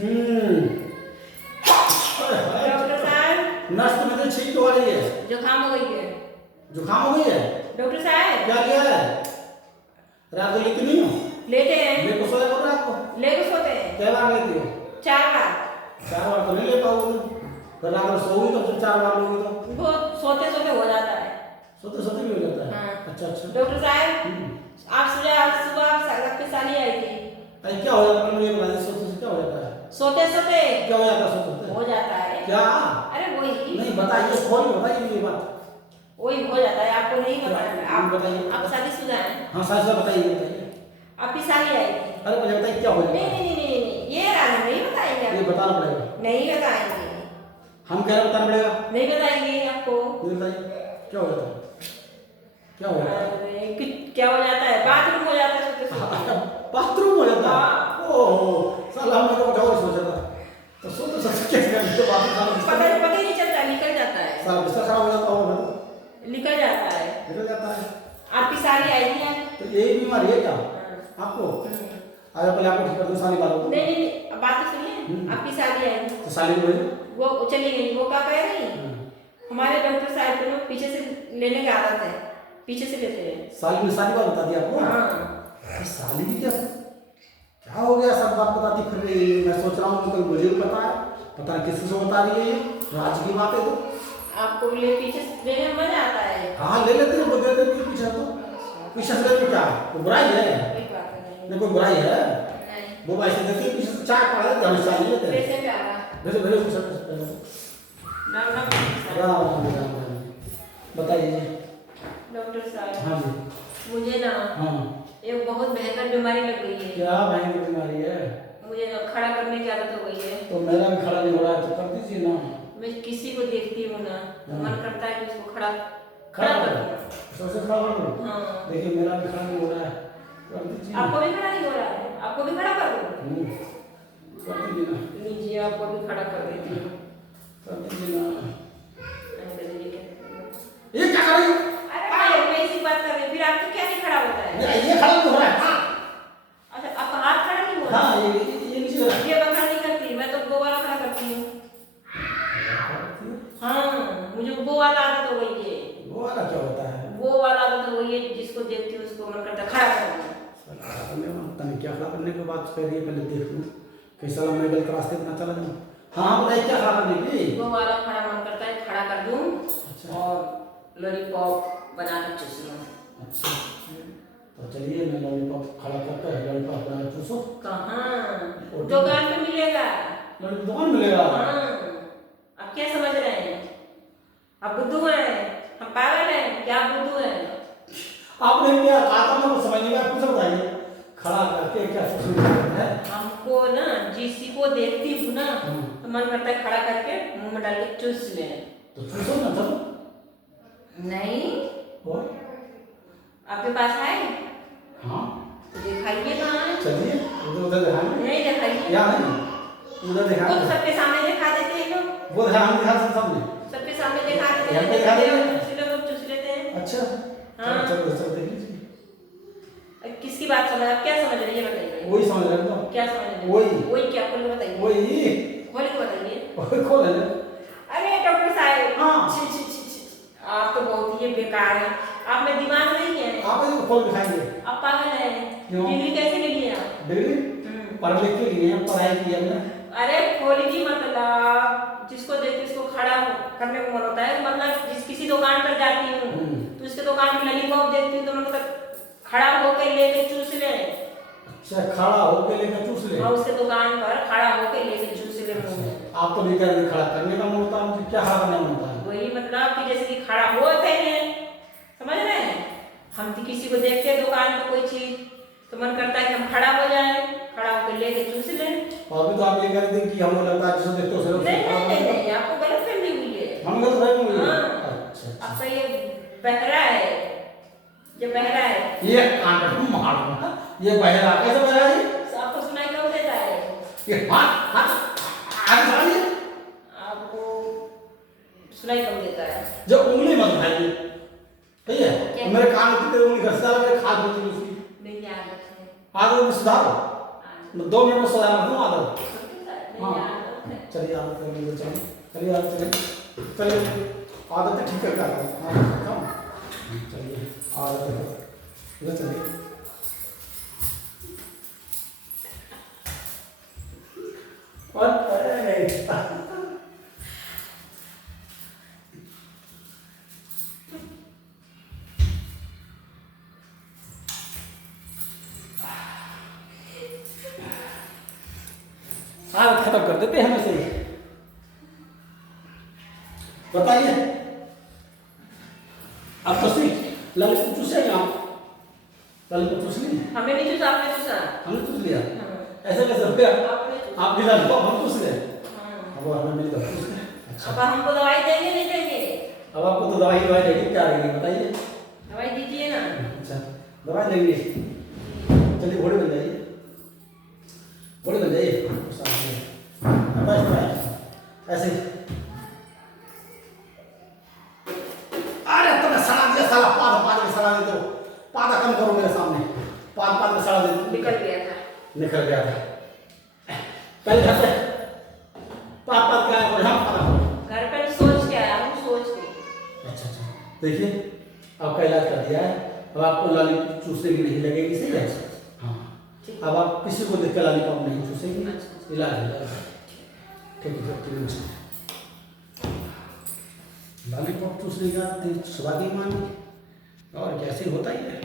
Doctor साहब नस तो मुझे छींक हो रही है। जुकाम हो गई है। जुकाम हो गई है? डॉक्टर साहब क्या किया है? रात को लेती नहीं हो? लेटे हैं, मेरे को सोया करो रात को। लेके सोते हैं क्या बार लेती हो? 4 बार। 4 बार तो नहीं ले पाओगे तुम। फिर रात को सोओगी तो फिर 4 बार लोगी तो वो सोते सोते हो जाता है। सोते सोते भी हो जाता है। हाँ। अच्छा अच्छा। डॉक्टर साहब आप सुबह आप सड़क पे साली आई थी। अरे क्या हो जाता है मुझे बता दे। सोते सोते क्या हो जाता है? सोते सोते क्या हो जाता है सोते सोते? हो जाता है। क्या? अरे वही नहीं बताइए, खोल के बताइए मुझे बात। वही हो जाता है, आपको नहीं बताना। आप बताइए। आप शादीशुदा हैं? हाँ सच सच बताइए बताइए। आपकी साली आई थी। अरे मुझे बताइए क्या हो जाता नहीं है? नहीं नहीं नहीं नहीं, ये रानी नहीं बताएंगे ये आपको। बताना पड़ेगा। नहीं बताएंगे, हम कह रहे बताना पड़ेगा। नहीं बताएंगे आपको। ये बताइए क्या हो जाता है? क्या हो जाता है? अरे क्या हो जाता है? बाथरूम हो जाता है सोते सोते। बाथरूम हो जाता है? हाँ। ओहो साला हमने तो कुछ और सोचा था। तो सोते सोते कैसे कर तो बाथरूम पता ही नहीं चलता, निकल जाता है। साला बिस्तर खराब हो जाता होगा तो निकल जाता है। निकल जाता है। आपकी साली आई थी आज? तो यही बीमारी है क्या हाँ। आपको? आज पहले आपको ठीक कर दूं साली बात। नहीं नहीं नहीं, अब बात तो सुनिए। आपकी साली आई थी, तो साली को बोलिए। वो चली गई। वो क्या कह रही, हमारे डॉक्टर साहब को पीछे से लेने की आदत है, पीछे से लेते हैं। साली ने सारी बात बता दी आपको? हाँ। अरे साली भी क्या क्या हो गया? सब बात बताती फिर रही है। मैं सोच रहा हूँ तो मुझे भी पता है, पता नहीं किससे बता रही है ये। राज की बात है तो आपको ले पीछे से लेने में मजा आता है। हाँ ले लेते हैं, वो दे देते हैं पीछे तो। पीछे से लेते क्या कोई बुराई है? कोई बात नहीं। नहीं कोई बुराई है। नहीं। वो ऐसे देती है पीछे से चाय पड़ा देते हैं, हम चाय लेते हैं। पैसे प्यारा भेजो भेजो पीछे पीछे। राम राम। राम राम राम राम। बताइए जी। डॉक्टर साहब हाँ जी। मुझे ना हाँ एक बहुत भयंकर बीमारी लग गई है। क्या भयंकर बीमारी है? मुझे ना खड़ा करने की आदत हो गई है। तो मेरा भी खड़ा नहीं हो रहा है तो कर दीजिए ना। मैं किसी को देखती हूँ ना तो मन करता है कि उसको खड़ा खड़ा कर कर दूँ। सबसे खड़ा कर दो। हाँ। देखिए मेरा भी खड़ा नहीं हो रहा है, कर दीजिए। आपको भी खड़ा नहीं हो रहा है? आपको भी खड़ा कर दूँ? कर दीजिए ना। लीजिए, आपको भी खड़ा कर देती हूँ। कर दीजिए ना। अंदर लीजिए। ये क्या कर रही हो? अरे भाई मैं इसी बात कर रही हूँ, फिर आपको क्या नहीं खड़ा होता है? ये खड़ा नहीं हो रहा है। अच्छा आपका हाथ खड़ा नहीं हो रहा? हाँ ये नीचे हो रहा है। ये मैं खड़ा नहीं करती, मैं तो वो वाला खड़ा करती हूँ। हाँ मुझे वो वाला आदत हो गई है। वो वाला क्या होता है? वो वाला आदत हो गई है, जिसको देखती हूँ उसको मन करता है खड़ा कर दूँ। खड़ा करने में पता नहीं क्या खड़ा करने की बात कर रही है, पहले देख लूँ कैसा मैं गलत रास्ते पर ना चला जाऊँ। हाँ बताइए क्या खड़ा करने की? वो वाला खड़ा मन करता है खड़ा कर दूँ अच्छा। और लॉलीपॉप बना के चूस लूँ। अच्छा तो चलिए मैं लॉलीपॉप खड़ा करके लॉलीपॉप बना के चूसो। कहाँ दुकान पे मिलेगा? लॉलीपॉप दुकान मिलेगा? हाँ। आप क्या समझ रहे हैं? आप बुद्धू हैं? हम पागल हैं क्या? आप बुद्धू हैं? आपने क्या कहा था मैं समझ नहीं आया, कुछ बताइए। खड़ा करके क्या सोचना है? हमको ना जिसी को देखती हूँ ना तो मन करता है खड़ा करके मुंह में डाल के चूस ले। तो चूसो ना तब। नहीं और आपके पास है? हाँ तो दिखाइए कहाँ है? चलिए उधर उधर दिखाएंगे। नहीं दिखाइए। या नहीं उधर वो तो दिखाएंगे। सबके सामने दिखा देते हैं लोग। वो दिखा हम दिखा सकते सामने। सबके सामने दिखा देते यहाँ पे दिखा देंगे? हैं, दूसरे लोग चूस लेते हैं। अच्छा हाँ। चलो चलो देख लीजिए। किसकी बात समझ, आप क्या समझ रही है बताइए? वही समझ रहे हो तो? क्या समझ रही है? वही। वही क्या खोल के बताइए? वही खोल के बताइए। खोल है ना। अरे डॉक्टर साहब हाँ। छी छी छी छी, आप तो बहुत ही बेकार हैं। आप में दिमाग नहीं है। आप इसको खोल के खाएंगे। आप पागल हैं। क्यों? डिग्री कैसे ले लिया? डिग्री पढ़ लिख के लिए हैं, पढ़ाई की हमने। अरे खोली की मतलब जिसको देखते उसको खड़ा करने को मन होता है। मतलब जिस किसी दुकान पर जाती हूँ तो उसके दुकान में लॉलीपॉप देखती हूँ तो मन मतलब खड़ा होकर लेके चूस ले। अच्छा खड़ा होके लेकर चूस ले। और उसके दुकान पर खड़ा होकर लेके चूस ले मुंह में। आप तो नहीं करेंगे खड़ा करने का मन होता है, मुझे क्या खड़ा करने का मन होता है? वही मतलब कि जैसे कि खड़ा होते हैं, समझ रहे हैं? हम तो किसी को देखते हैं दुकान पर कोई चीज तो मन करता है कि हम खड़ा हो जाए, खड़ा होकर लेके चूस लें। और अभी तो आप ये कह रहे थे कि हम लगता है जिसको देखते हो उसे नहीं नहीं नहीं नहीं, आपको गलत फहमी हुई है। हम गलत फहमी हुई है। हाँ। अच्छा आपका ये बहरा है, ये बहरा है। ये कान मारूंगा। ये बहरा कैसे बहरा है? आपको सुनाई कब देता है? ये हाथ हाथ आगे बढ़ाइए। आपको सुनाई कब देता है? जो उंगली मत उठाइए, ठीक है? मेरे कान की तेरे उंगली घसता है, मेरे खाद होती है उसकी। नहीं याद है। आदत में सुधारो। 2 मिनट में सुधार दूँ आदत। हाँ चलिए आदत कर लीजिए, चलिए चलिए आदत चलिए चलिए आदत ठीक है कर रहा हूँ। हाँ कम चलिए आदत इधर चलिए। और आदत खत्म कर देते हैं वैसे ही। बताइए अब तो सी ललित को चूसेंगे आप, ललित को चूस ली, हमें नहीं चूसा, आपने चूसा। हमने चूस लिया। हाँ। ऐसे कैसे हो गया? आपने चूसा। आप भी ललित हम चूस ले, हाँ। अब वो हमें मिलकर चूस ले। अच्छा अब हमको दवाई देंगे नहीं देंगे? अब आपको तो दवाई दवाई देगी, क्या रहेगी बताइए? दवाई दीजिए ना। अच्छा दवाई देंगे, चलिए घोड़े बन जाइए, घोड़े बन जाइए। ऐसे अरे तुमने सड़ा दिया साला, पाद पाद में सड़ा देते हो, पादा कम करो मेरे सामने, पाद पाद में सड़ा देते हो। निकल गया था। निकल गया था पहले घर से पाद पाद क्या है, यहाँ पादा करो। घर पे सोच के आया हूँ, सोच के। अच्छा अच्छा देखिए आपका इलाज कर दिया है, अब आपको लॉलीपॉप चूसने की नहीं लगेगी, सही है? हाँ अब आप किसी को देख कर लॉलीपॉप नहीं चूसेंगे, इलाज हो जाएगा। ठीक है ठीक है लॉलीपॉप चूसने का स्वाद ही मान और कैसे होता ही है।